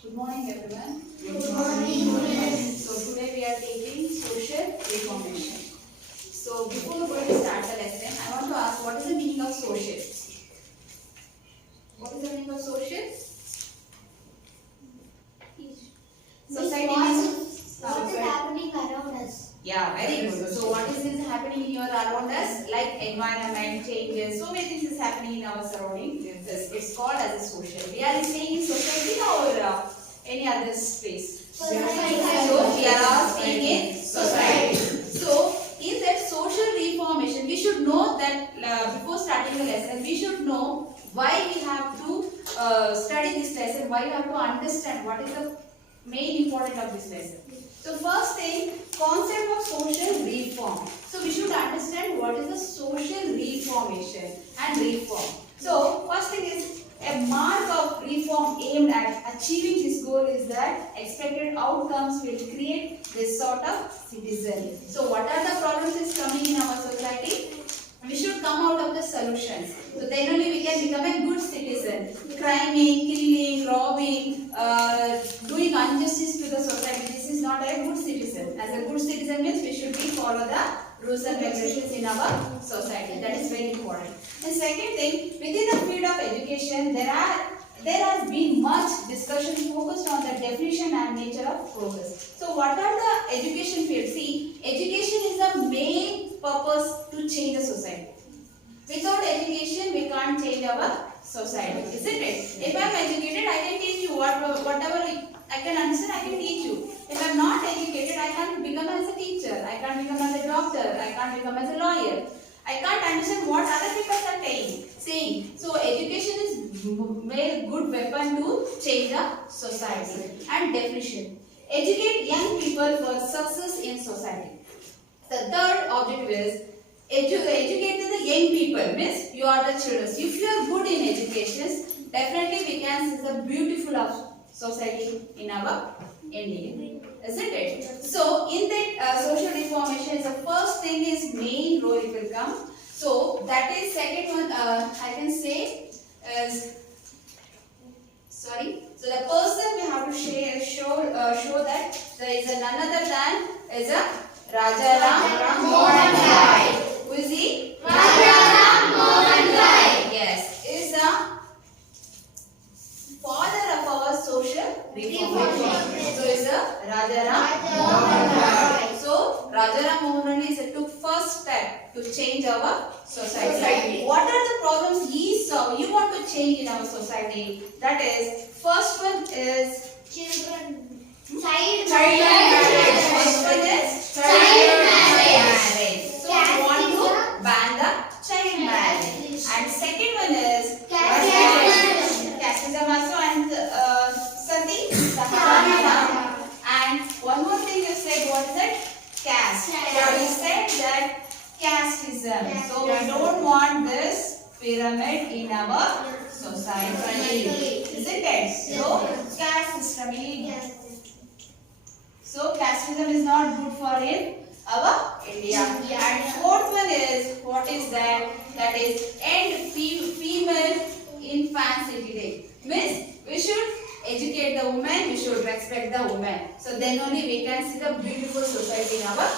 Good morning, everyone. Good morning, miss. So today we are taking social reformation. So before going to start the lesson, I want to ask, what is the meaning of social? What is the meaning of social? Society means What is happening around us? Yeah, very good. So what is happening in your around us? Like environment changes, so many things is happening in our surrounding. It's called as a social. We are staying in society or any other space. Society. So we are all staying in society. So in that social reformation, we should know that before starting the lesson, we should know why we have to study this lesson. Why we have to understand what is the main important of this lesson. So first thing, concept of social reform. So we should understand what is the social reformation and reform. So first thing is a mark of reform aimed at achieving this goal is that expected outcomes will create this sort of citizen. So what are the problems is coming in our society? We should come out of the solutions. So then only we can become a good citizen. Criming, killing, robbing, doing injustice to the society. This is not a good citizen. As a good citizen means we should be follow the rules and regulations in our society. That is very important. And second thing, within the field of education, there has been much discussion focused on the definition and nature of progress. So what are the education fields? See, education is the main purpose to change the society. Without education, we can't change our society, isn't it? If I am educated, I can teach you whatever I can understand, I can teach you. If I am not educated, I can't become as a teacher, I can't become as a doctor, I can't become as a lawyer. I can't understand what other people are saying. So education is a very good weapon to change the society. And definition. Educate young people for success in society. The third objective is educate the young people. Means you are the children. If you are good in education, definitely we can see the beautiful of society in our India. Isn't it? So in that social reformation, the first thing is main role it will come. So that is second one. I can say is sorry. So the person we have to show that there is none other than is a Rajaram Mohan Rai. Who is he? Rajaram Mohan Rai. Yes, is the father of our social reformation. So is a Rajaram Mohan Rai. So Rajaram Mohan Rai took first step to change our society. What are the problems he saw? You want to change in our society. That is, first one is Children. child marriage. First one is Child marriage. So we want to ban the child marriage. And second one is casteism also and sati sahagama. And one more thing you said, what is it? Caste. So you said that casteism. So we don't want this pyramid in our society. Isn't it? So caste system. So casteism is not good for in our India. And fourth one is, what is that? That is end female infanticide day. Means we should educate the woman, we should respect the woman. So then only we can see the beautiful society in our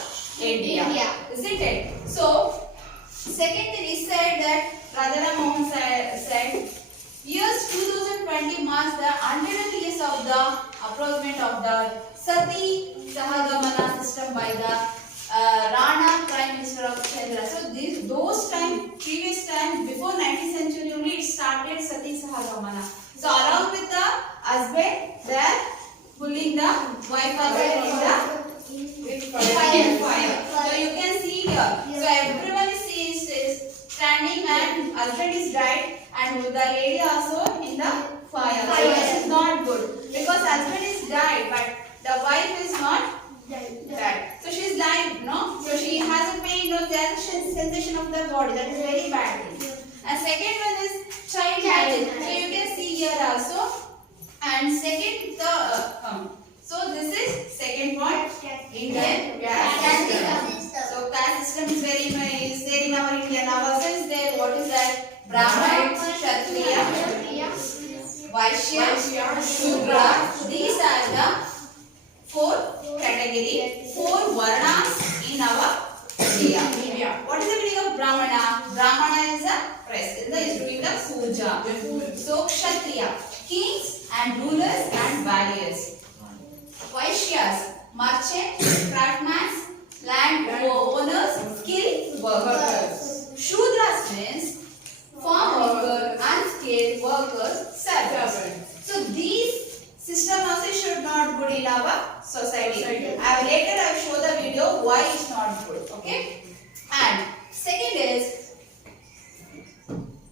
India. Isn't it? So second thing he said that Rajaram Mohan said years 2020 marks the 100th years of the approachment of the Sati Sahagamana system by the Rana Prime Minister of Chandra. So those time, previous time, before 19th century only it started Sati Sahagamana. So along with the husband, they are pulling the wife away from the fire. So you can see here. So everyone is standing and husband is died and the lady also in the fire. So this is not good because husband is died but the wife is not dead. So she is lying, no? So she has a pain, no? There is a sensation of the body. That is very bad thing. And second one is child marriage. So you can see here also. And second, so this is second point. Indian caste system. So caste system is there in our India. Now also is there. What is that? Brahman, Kshatriya, Vaishya, Shudra. and rulers and warriors. Vaishyas, merchants, craftsmen, land owners, skilled workers. Shudras means farm worker, unskilled workers, servants. So these system also should not good in our society. I will later show the video why it's not good. Okay. And second is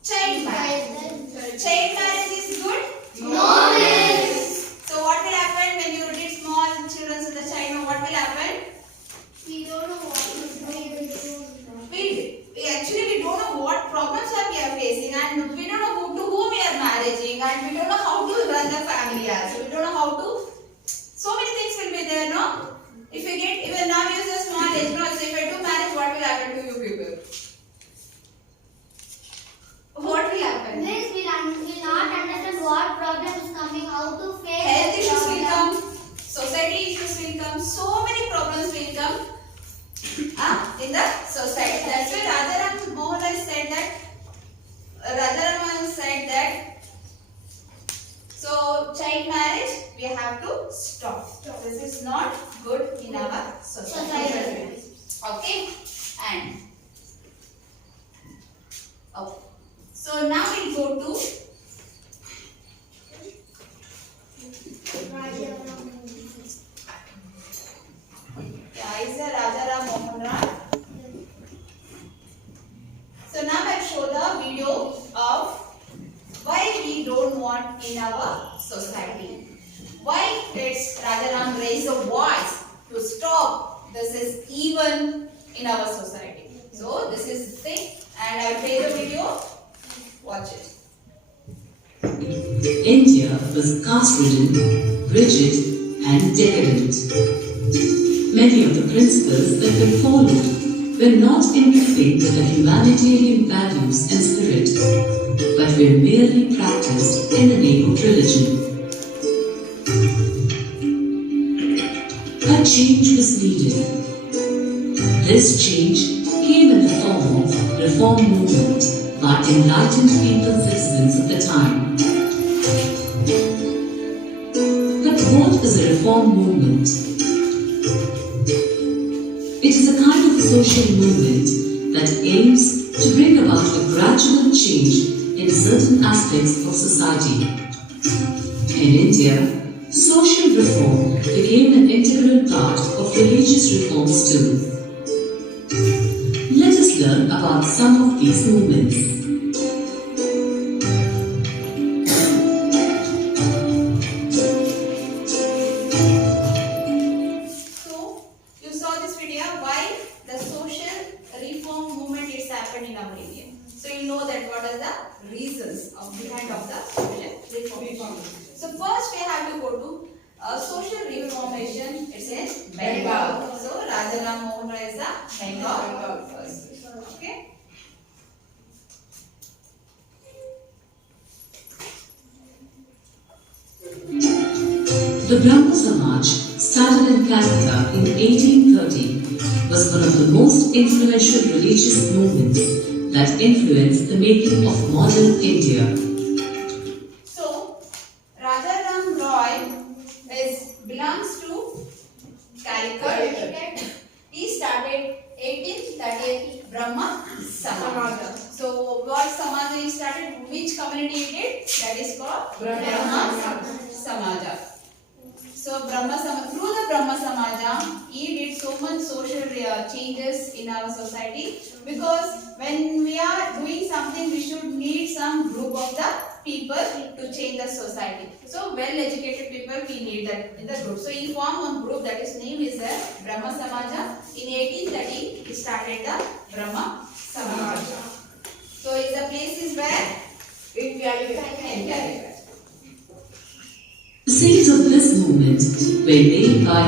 child marriage. Child marriage is good? No, miss. So what will happen when you did small children in the child? What will happen? We don't know what to do. We don't know what problems we are facing, and we don't know to whom we are marrying, and we don't know how to run the family also. We don't know how to. So many things will be there, no? If you get even now you a small age, no? So if I do marriage, what will happen to you people? What will happen? Miss, we will not understand what problem is coming, how to face Health the issues will problem. come, society issues will come, so many problems will come in the society. That's why Rajaram Mohan Rai said that so child marriage we have to stop. This is not good in our society. Okay, and okay. So now we'll go to is a Rajaram Mohan Rai. So now I'll show the video of why we don't want in our society. Why does Rajaram raise a voice to stop this is evil in our society? So this is the thing, and I'll play the video. Watch it. India was caste-ridden, rigid and decadent. Many of the principles that were followed were not in keeping with the humanitarian values and spirit, but were merely practiced in the name of religion. A change was needed. This change came in the form of reform movement by enlightened people citizens of the time. But what is a reform movement? It is a kind of social movement that aims to bring about a gradual change in certain aspects of society. In India, social reform became an integral part of religious reforms too. Let us learn about some of these movements. In our area. So you know that what are the reasons behind of the social reformation. So first we have to go to social reformation. It's in Bengal. So Rajaram Mohan Rai is the Bengal first. Okay. The Brahmo Samaj, started in Calcutta in 1830, was one of the most influential religious movements that influenced the making of modern India. So, Rajaram Roy belongs to Calicut. He started 1830 Brahma Samaj. So, what Samaj he started? Which community he did? That is called Brahma Samaja. So through the Brahma Samaja, he did so much social changes in our society, because when we are doing something, we should need some group of the people to change the society. So well-educated people, we need that in the group. So he formed one group, that his name is the Brahma Samaja. In 1830, he started the Brahma Samaja. So the place is where? In Calicut. The seeds of this movement were laid by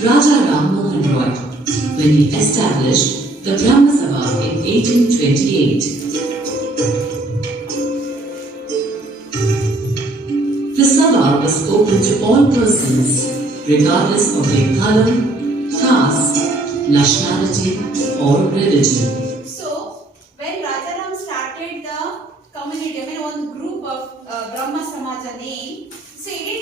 Rajaram Mohan Roy when he established the Brahma Sabha in 1828. The Sabha was open to all persons, regardless of their color, caste, nationality, or religion. So, when Rajaram started the community, one group of Brahma Samaja name, so he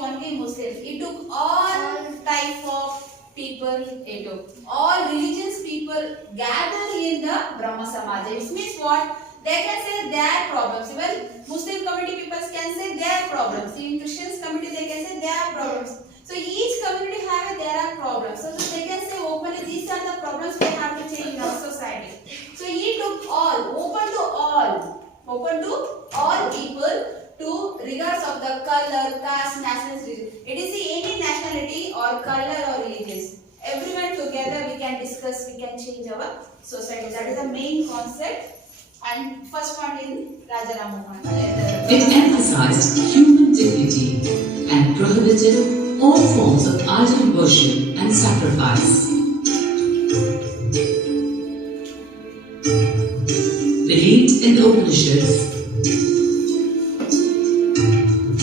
only Muslims. He took all type of people. He took all religions people gather in the Brahma Samaj. It means what? They can say their problems. Even Muslim community people can say their problems. In Christians community they can say their problems. So each community have their problems. So they can say openly these are the problems we have to change in our society. So he took all, open to all people to regards of the color, caste, nationality. It is any nationality or color or religious. Everyone together we can discuss, we can change our society. That is the main concept. And first one in Raja Ram Mohan. It emphasized human dignity and prohibited all forms of idol worship and sacrifice. Believed in the Upanishads,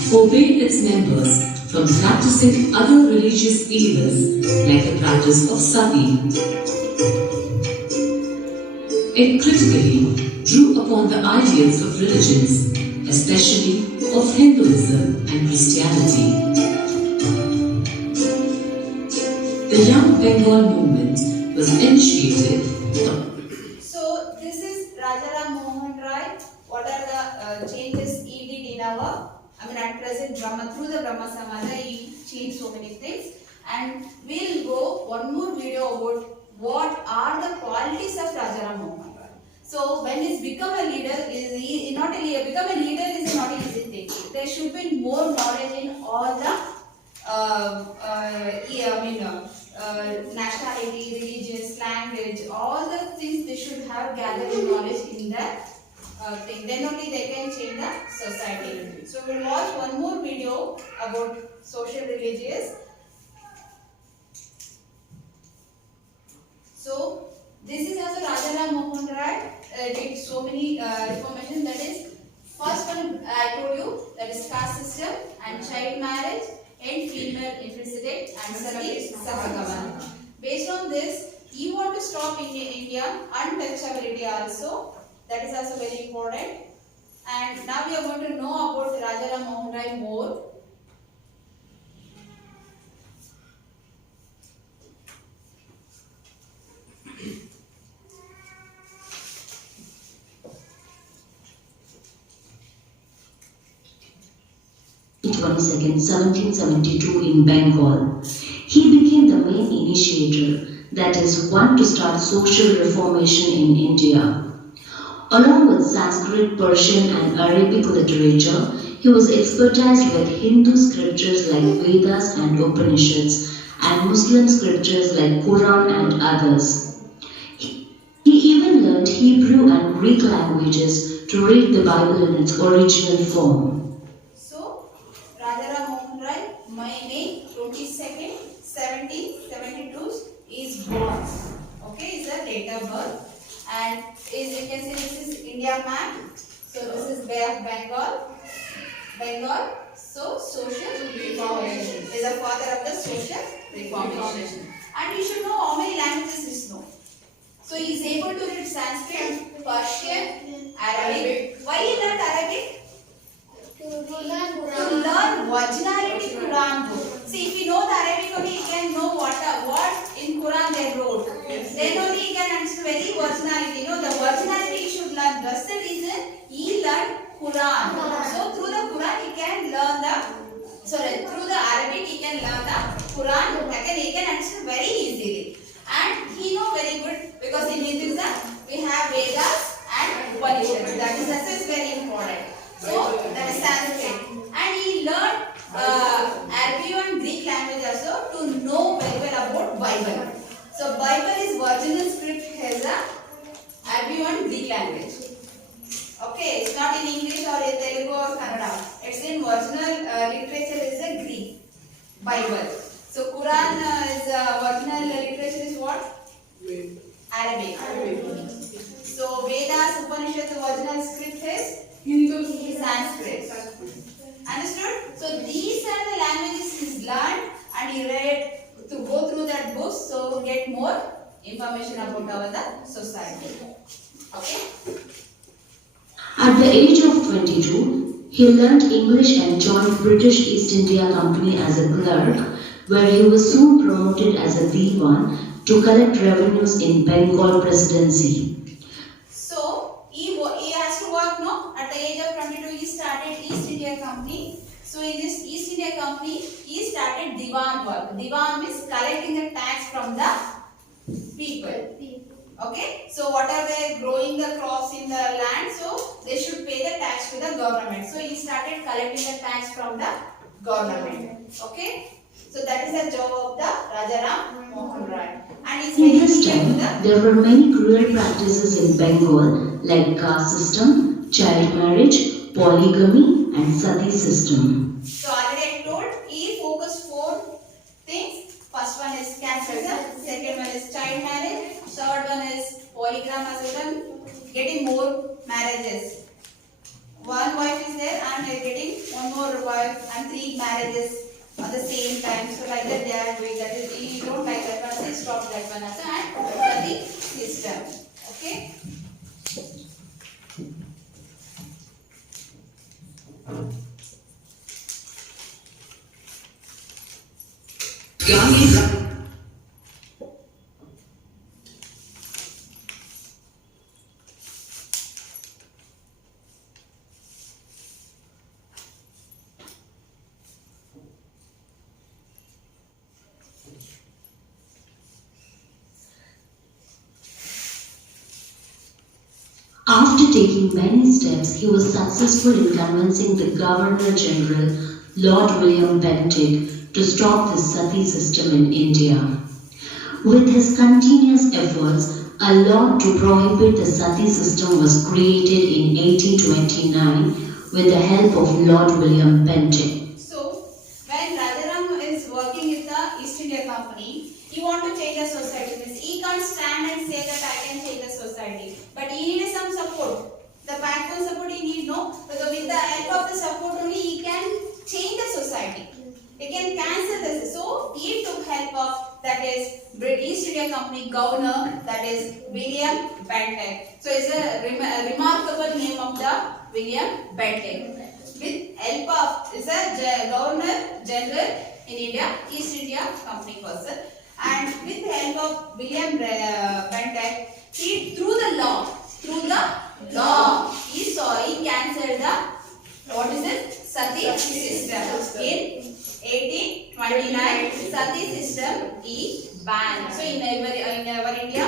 forbade its members from practicing other religious evils like the practice of sati. It critically drew upon the ideals of religions, especially of Hinduism and Christianity. The Young Bengal movement was initiated. So this is Rajaram Mohan Rai. What are the changes he did in our, at present Brahma, through the Brahma Samaj, he changed so many things. And we'll go one more video about what are the qualities of Rajaram Mohan Rai. So when he's become a leader, become a leader is not an easy thing. There should be more knowledge in all the nationality, religions, language, all the things they should have gathered knowledge in that thing. Then only they can change the society. So we'll watch one more video about social religious. So this is also Rajaram Mohan Rai did so many reformation. That is first one I told you, that is caste system and child marriage and female infanticide and sati Sahagama. Based on this, he want to stop in India untouchability also. That is also very important. And now we are going to know about Rajaram Mohan Rai more. Twenty-second, 1772 in Bengal. He became the main initiator, that is, one to start social reformation in India. Along with Sanskrit, Persian and Arabic literature, he was expertised with Hindu scriptures like Vedas and Upanishads and Muslim scriptures like Quran and others. He even learned Hebrew and Greek languages to read the Bible in its original form. Rajaram Mohan Rai, May 22nd, 1772 is born. Okay, is the date of birth. And is, you can see this is India map. So this is Bay of Bengal. So social reformation. He is the father of the social reformation. And you should know how many languages he knows. So he is able to read Sanskrit, Persian, Arabic. Why he learned Arabic? To learn originality Quran book. See, if you know the Arabic only, you can know what in Quran they wrote. Then only you can understand very originality. You know, the originality you should learn. That's the reason he learned Quran. So through the Quran he can learn through the Arabic he can learn the Quran. He can understand very easily. And he know very good because in Hinduism we have Vedas and Upanishads. That is very important. So that is Sanskrit. And he learned Arabic and Greek language also to know very well about Bible. So Bible is original script has a Arabic and Greek language. Okay, it's not in English or in Telugu or Kannada. It's in original literature is a Greek Bible. So Quran is original literature is what? Arabic. So Vedas, Upanishads, original script is Hindu, Sanskrit. Understood? So these are the languages he learned and he read to go through that book, so get more information about our society. Okay? At the age of 22, He learnt English and joined British East India Company as a clerk, where he was soon promoted as a Diwan to collect revenues in Bengal Presidency. So he has to work, no? At the age of 22, he started East India Company. So in this East India Company, he started Diwan work. Diwan means collecting the tax from the people. Okay, so what are they growing the crops in the land? So they should pay the tax to the government. So he started collecting the tax from the government. Okay, so that is the job of the Rajaram Mohan Roy. And it's In very this near to time, there were many cruel practices in Bengal like caste system, child marriage, polygamy and sati system. So already I told he focused four things. First one is casteism, second one is child marriage, third one is polygamous, getting more marriages. One wife is there and they are getting one more wife and three marriages at the same time. So like that they are doing that. Is he don't like that one, so he stopped that one also and the system. Okay. After taking many steps, he was successful in convincing the Governor General, Lord William Bentinck, to stop the sati system in India. With his continuous efforts, a law to prohibit the sati system was created in 1829 with the help of Lord William Bentinck. So when Rajaram is working with the East India Company, he want to change the society. Means he can't stand and say that I can change the society, but he needs some support. The backbone support he need, no, because with the help of the support only he can change the society. He can cancel this. So he took help of that is East India Company governor, that is William Bentinck. So it's a remarkable name of the William Bentinck. With help of is a governor general in India, East India Company person, and with the help of William Bentinck, he through the law, he cancelled the what is it? Sati system in 1829. Sati system is banned. So in our India,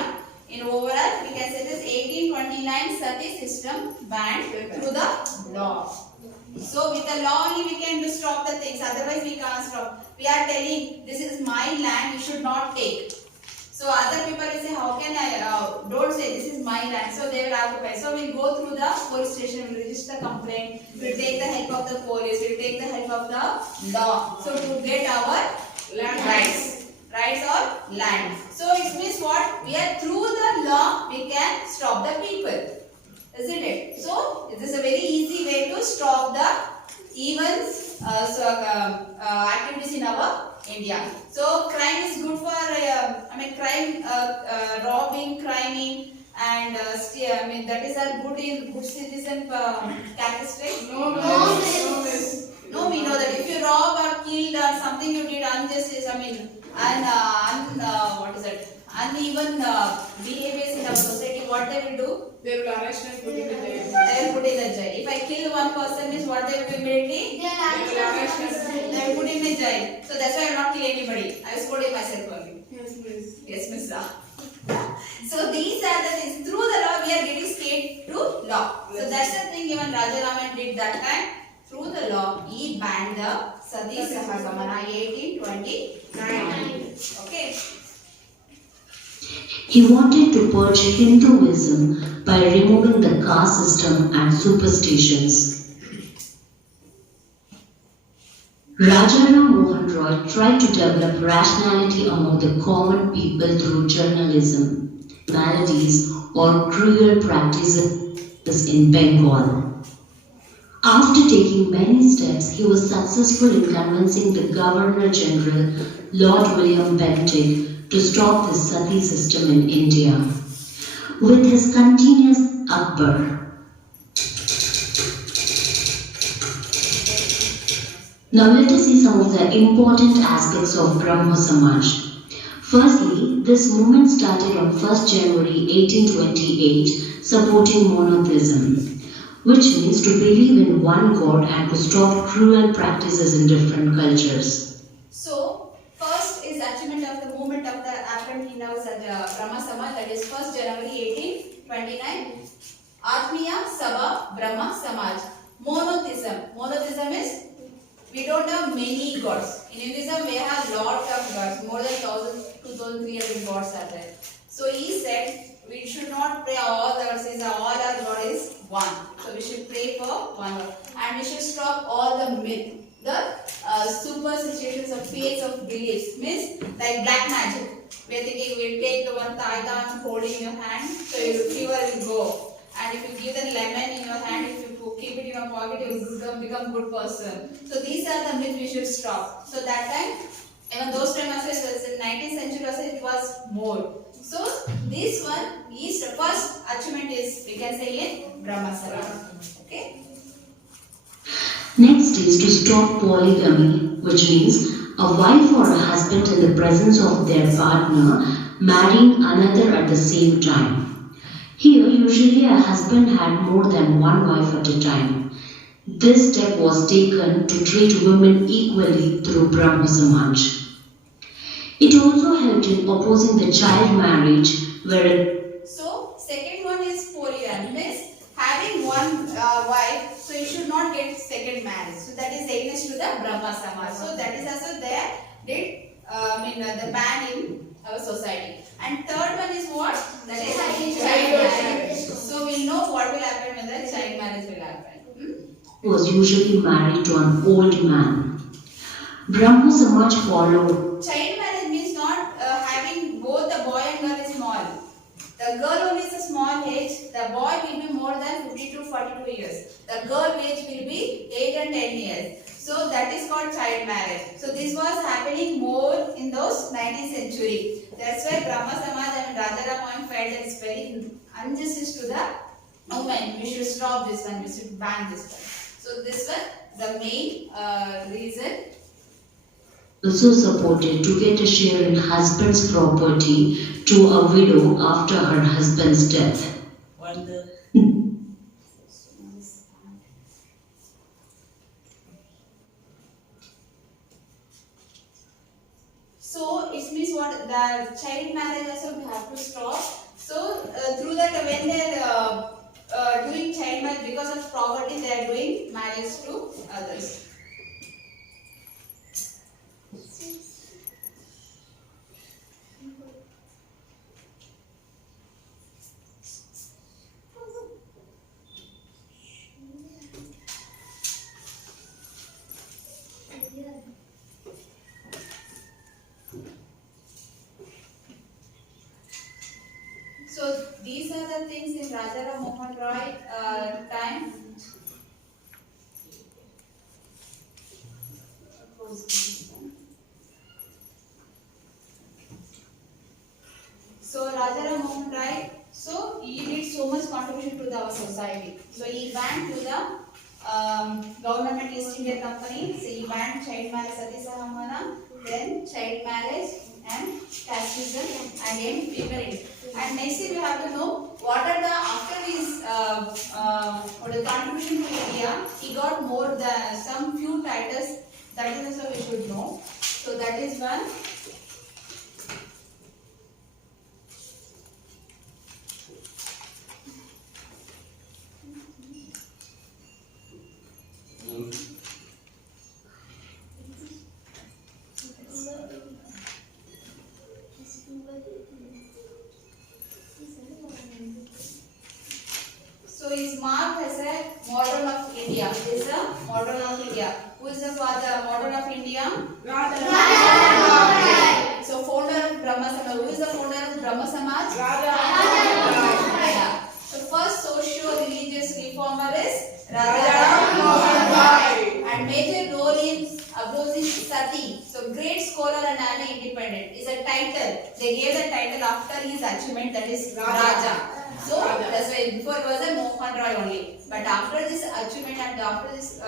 in overall we can say this 1829 Sati system banned through the law. So with the law only we can stop the things. Otherwise we can't stop. We are telling this is my land, you should not take. So other people will say, how can I, don't say this is my land. So they will have to pay. So we will go through the police station, we will register the complaint, we will take the help of the police, we will take the help of the law. So to get our rights or land. So it means what? We are through the law, we can stop the people. Isn't it? So it is a very easy way to stop the events, activities in our India. So crime is good for, crime, robbing, criming, and that is a good citizen characteristic. No, we know that if you rob or killed or something you did injustice, what is it? Uneven behaviors in our society, what they will do? They will arrest and put in the jail. They will put in the jail. If I kill one person, means what they will do immediately? They will arrest us. They will put in the jail. So that's why I will not kill anybody. I was scolding myself only. Yes, please. Yes, Miss Ra. So these are the things. Through the law, we are getting straight to law. So that's the thing even Rajaraman did that time. Through the law, he banned the Sati Sahagamana 1829. Okay. He wanted to purge Hinduism by removing the caste system and superstitions. Rajaram Mohan Roy tried to develop rationality among the common people through journalism, maladies or cruel practices in Bengal. After taking many steps, he was successful in convincing the Governor General, Lord William Bentinck, to stop the sati system in India. With his continuous Akbar, Now let us see some of the important aspects of Brahmo Samaj. Firstly, this movement started on 1st January 1828 supporting monotheism, which means to believe in one God and to stop cruel practices in different cultures. So, first is achievement of the movement of the happened in our Brahma Samaj, that is 1st January 1829. Atmiya Sabha Brahma Samaj. Monotheism. Monotheism is we don't have many gods. In Hinduism, we have lot of gods. More than 1,000, 2,300 gods are there. So he said we should not pray all our sins. All our God is one. So we should pray for one God, and we should stop all the myth, the superstitions of faiths of beliefs. Means like black magic. We are thinking we'll take the one Tata and hold it in your hand, so your fever will go. And if you give the lemon in your hand, if you keep it in your pocket, you will become good person. So these are the myths we should stop. So that time, even those times also it was in 19th century also it was more. So this one is the first achievement is we can say in Brahma Samaj. Okay. Next is to stop polygamy, which means a wife or a husband in the presence of their partner marrying another at the same time. Here, usually a husband had more than one wife at a time. This step was taken to treat women equally through Brahmo Samaj. It also helped in opposing the child marriage where So second one is polygamy, means having one wife, so you should not get second marriage. So that is against to the Brahma Samaj. So that is also there did the ban in our society. And third one is what? That is child marriage. So we know what will happen when the child marriage will happen. was usually married to an old man. Brahmo Samaj followed. Child marriage means not having both the boy and girl is small. The girl only is a small age. The boy will be more than 50 to 42 years. The girl age will be 8 and 10 years. So that is called child marriage. So this was happening more in those 19th century. That's why Brahma Samaj and Rajaram Mohan felt that it's very injustice to the women. We should stop this one. We should ban this one. So this was the main reason. Also supported to get a share in husband's property to a widow after her husband's death. So it means what the child marriage also we have to stop. So through that when they are doing child marriage because of property they are doing marriage to others. So these are the things in Rajaram Mohan Roy time. So Rajaram Mohan Roy, so he did so much contribution to our society. So he banned to the government East India Company. So he banned child marriage, Sati Sahamana, then child marriage and casteism and then female. And next thing we have to know what are the after his the contribution to India, he got more than some few titles. That is also we should know. So that is one. So is marked as a model of India. Is a model of India. Who is the father model of India? Raja. So founder of Brahma Samaj. Who is the founder of Brahma Samaj? Raja. So first socio-religious reformer is Raja. And major role in opposing Sati. So great scholar and an independent is a title. They gave the title after his achievement, that is Raja. So that's why before it was a Mohan Roy only. But after this achievement and after this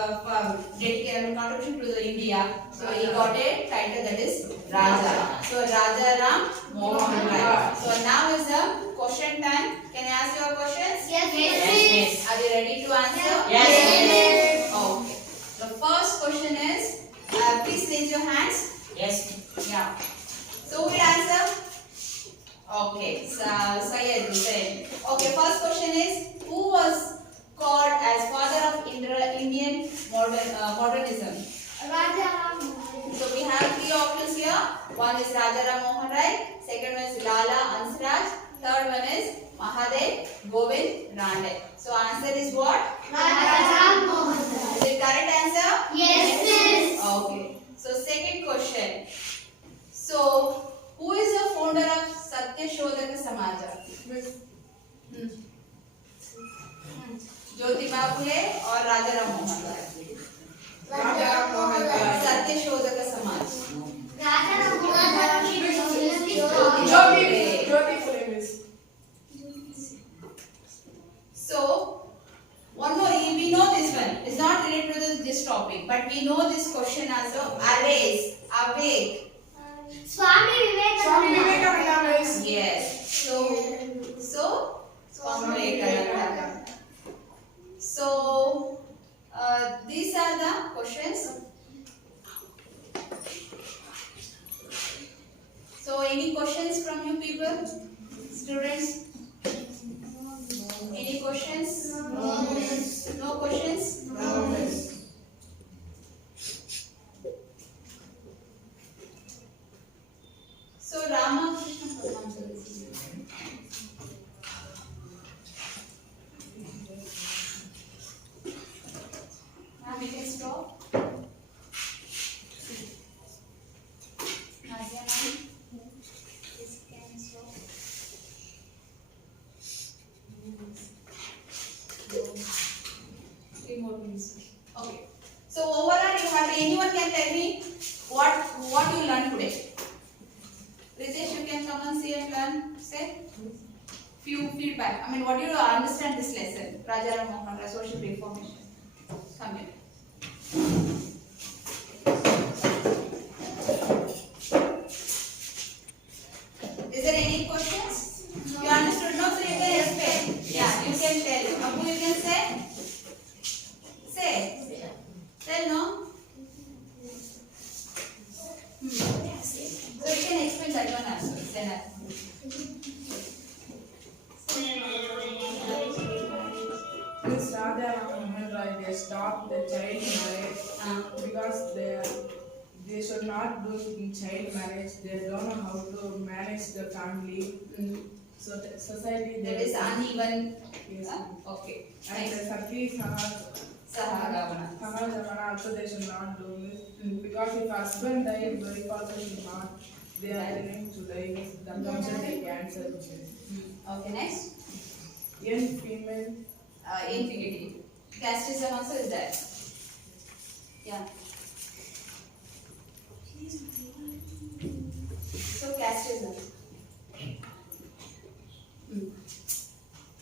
dedication contribution to the India, so he got a title that is Raja. So Raja Ram Mohan Roy. So now is the question time. Can I ask you a questions? Yes. Are you ready to answer? Yes. Okay. The first question is, please raise your hands. Yes. Yeah. So who will answer? Okay. So Syed will say. Okay. First question is, who was called as father of Indian modernism? Raja. So we have three options here. One is Rajaram Mohan Rai. Second one is Lala Ansraj. Third one is Mahadev Govind Rande. So answer is what? Raja. Is it correct answer? Yes. Okay. So second question. So who is the founder of Satya Shodhaka Samaja? Jyotiba Phule or Rajaram Mohan Rai? Raja Mohan Rai. Satya Shodhaka Samaj. Jyoti Phule Miss. So one more, we know this one. It's not related to this topic, but we know this question also. Arise, awake. Swami Swami Vivekananda. Vivekananda Miss. Yes. So Swami Vivekananda. So these are the questions. So any questions from you people, students? Any questions? No questions? No Miss. So Ramakrishna Paramhamsa. Now we can stop. Nadia ma'am, this can stop. Three more minutes. Okay. So overall, you have anyone can tell me what you learned today. Ritesh, you can come and see and learn. Say few feedback. I mean, what do you understand this lesson? Rajaram Mohan Rai, social reformation. Come here. Is there any questions? You understood? No, so you can explain. Yeah, you can tell. Abu, you can say. Say. Tell no. So you can explain that one also. Then Miss Radha Mohan Rai, they stopped the child marriage because they should not do child marriage. They don't know how to manage the family. So the society there is uneven. yes. Okay. And Nice. the Sati Sahagavana. Samajavana also they should not do this because if husband died, wife also should not. They are willing to die. That comes as a cancer. Okay, next. Young female. Infinity. Casteism also is there. Yeah. So casteism.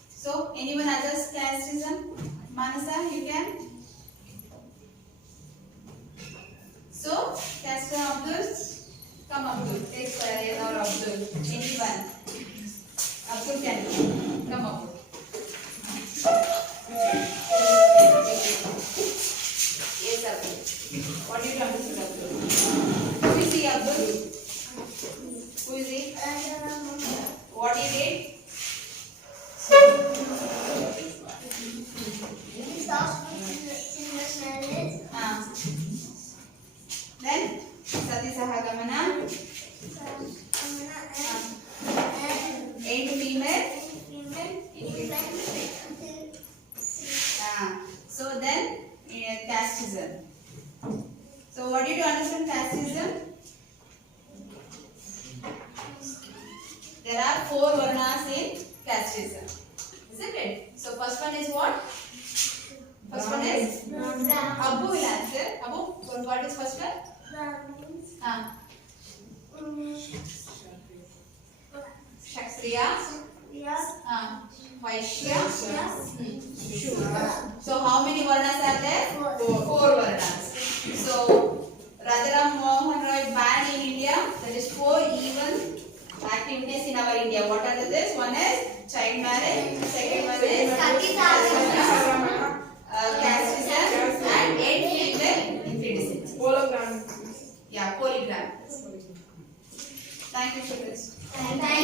So anyone others casteism? Manasa, you can. So casteism Abdul, come Abdul. Take Farah or Abdul. Anyone. Abdul can come Abdul. Yes, Abdul. What did you understand, Abdul? Who is he, Abdul? Who is he? What he did? Then Sati Sahagamana, 8 female. So then casteism. So what did you understand casteism? There are 4 varnas in casteism, isn't it? So first one is what? First one is Abu will answer. Abu, what is first one? Kshatriya. Vaishya. Yes. So how many varnas are there? Four varnas. So Rajaram Mohan Roy banned in India. That is 4 even activities in our India. What are this? One is child marriage. Second one is casteism and 8 female infanticide. Hologram. Yeah, polygram. Thank you, children. Thank